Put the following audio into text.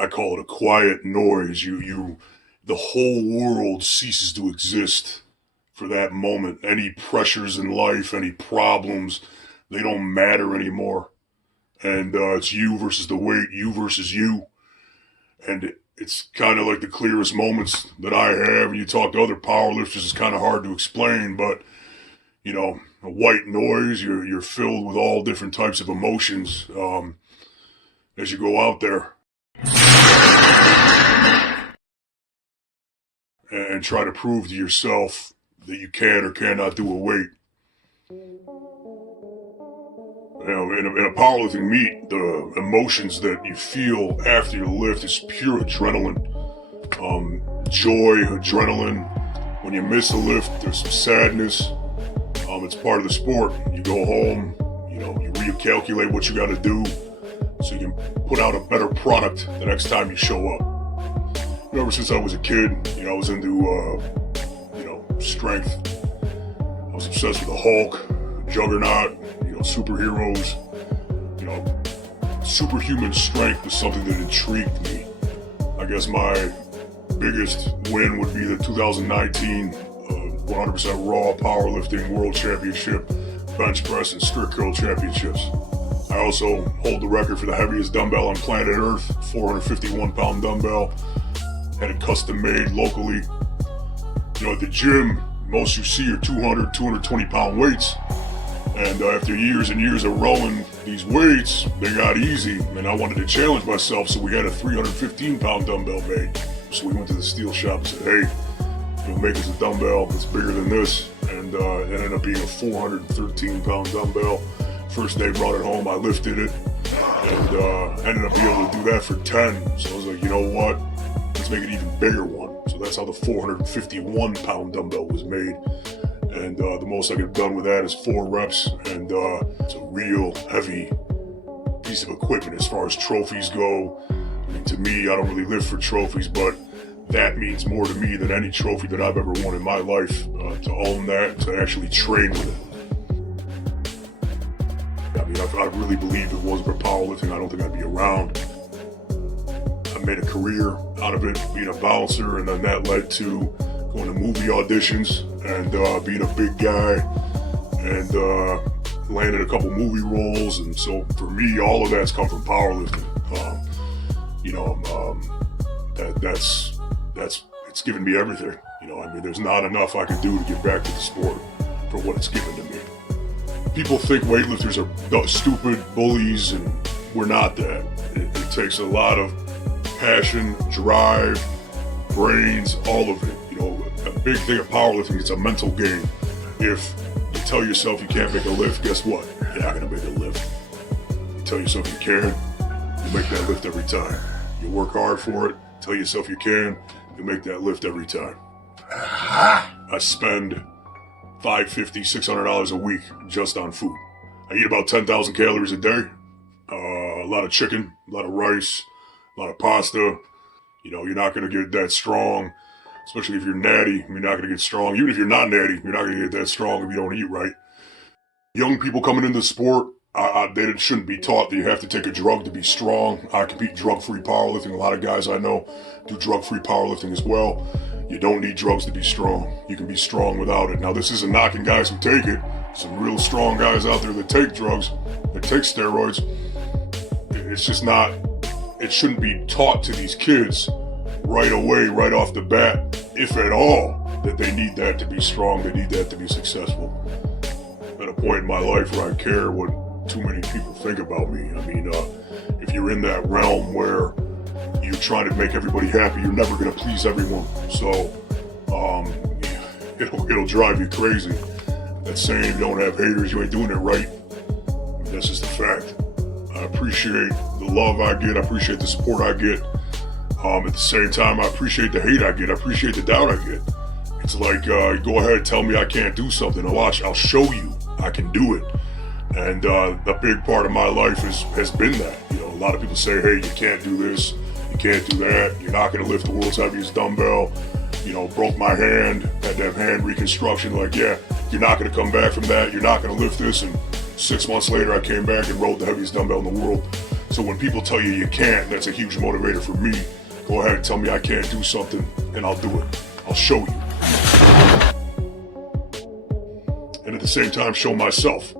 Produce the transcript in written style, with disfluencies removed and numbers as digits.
I call it a quiet noise. The whole world ceases to exist for that moment. Any pressures in life, any problems, they don't matter anymore. And it's you versus the weight, you versus you. And it's kind of like the clearest moments that I have. When you talk to other powerlifters, it's kind of hard to explain, but a white noise. You're filled with all different types of emotions as you go out there and try to prove to yourself that you can or cannot do a weight. In a powerlifting meet, the emotions that you feel after you lift is pure adrenaline. Joy, adrenaline. When you miss a lift, there's some sadness. It's part of the sport. You go home, you recalculate what you got to do so you can put out a better product the next time you show up. Ever since I was a kid, I was into, strength. I was obsessed with the Hulk, Juggernaut, superheroes. Superhuman strength was something that intrigued me. I guess my biggest win would be the 2019 100% raw powerlifting world championship, bench press, and strict curl championships. I also hold the record for the heaviest dumbbell on planet Earth, 451-pound dumbbell. Had it custom made locally. At the gym, most you see are 200, 220-pound weights. And after years and years of rowing these weights, they got easy. And I wanted to challenge myself, so we had a 315-pound dumbbell made. So we went to the steel shop and said, hey, make us a dumbbell that's bigger than this. And it ended up being a 413-pound dumbbell. First day brought it home, I lifted it, and ended up being able to do that for 10. So I was like, you know what? Let's make an even bigger one. So that's how the 451-pound dumbbell was made. And the most I could have done with that is 4 reps. And it's a real heavy piece of equipment as far as trophies go. I mean, to me, I don't really live for trophies, but that means more to me than any trophy that I've ever won in my life. To own that, to actually train with it. I mean, I really believe if it wasn't for powerlifting, I don't think I'd be around. I made a career out of it, being a bouncer, and then that led to going to movie auditions and being a big guy and landed a couple movie roles. And so for me, all of that's come from powerlifting. It's given me everything. There's not enough I can do to get back to the sport for what it's given to me. People think weightlifters are stupid bullies, and we're not that. It takes a lot of passion, drive, brains, all of it. A big thing of powerlifting, it's a mental game. If you tell yourself you can't make a lift, guess what? You're not gonna make a lift. You tell yourself you can, you make that lift every time. You work hard for it, tell yourself you can, you make that lift every time. I spend $550, $600 a week just on food. I eat about 10,000 calories a day. A lot of chicken, a lot of rice, a lot of pasta. You're not going to get that strong, especially if you're natty. You're not going to get strong. Even if you're not natty, you're not going to get that strong if you don't eat right. Young people coming into the sport, they shouldn't be taught that you have to take a drug to be strong. I compete drug-free powerlifting. A lot of guys I know do drug-free powerlifting as well. You don't need drugs to be strong. You can be strong without it. Now, this isn't knocking guys who take it. Some real strong guys out there that take drugs, that take steroids. It's just not, it shouldn't be taught to these kids right away, right off the bat, if at all, that they need that to be strong, they need that to be successful. At a point in my life where I care what too many people think about me. If you're in that realm where you're trying to make everybody happy, you're never going to please everyone. So it'll drive you crazy. That saying, you don't have haters, you ain't doing it right. That's just a fact. I appreciate the love I get. I appreciate the support I get. At the same time, I appreciate the hate I get. I appreciate the doubt I get. It's like, go ahead, tell me I can't do something. Watch, I'll show you I can do it. And a big part of my life has been that. A lot of people say, hey, you can't do this, you can't do that, you're not going to lift the world's heaviest dumbbell. Broke my hand, had to have hand reconstruction. Like, yeah, you're not going to come back from that, you're not going to lift this. And 6 months later, I came back and rode the heaviest dumbbell in the world. So when people tell you you can't, that's a huge motivator for me. Go ahead and tell me I can't do something, and I'll do it. I'll show you. And at the same time, show myself.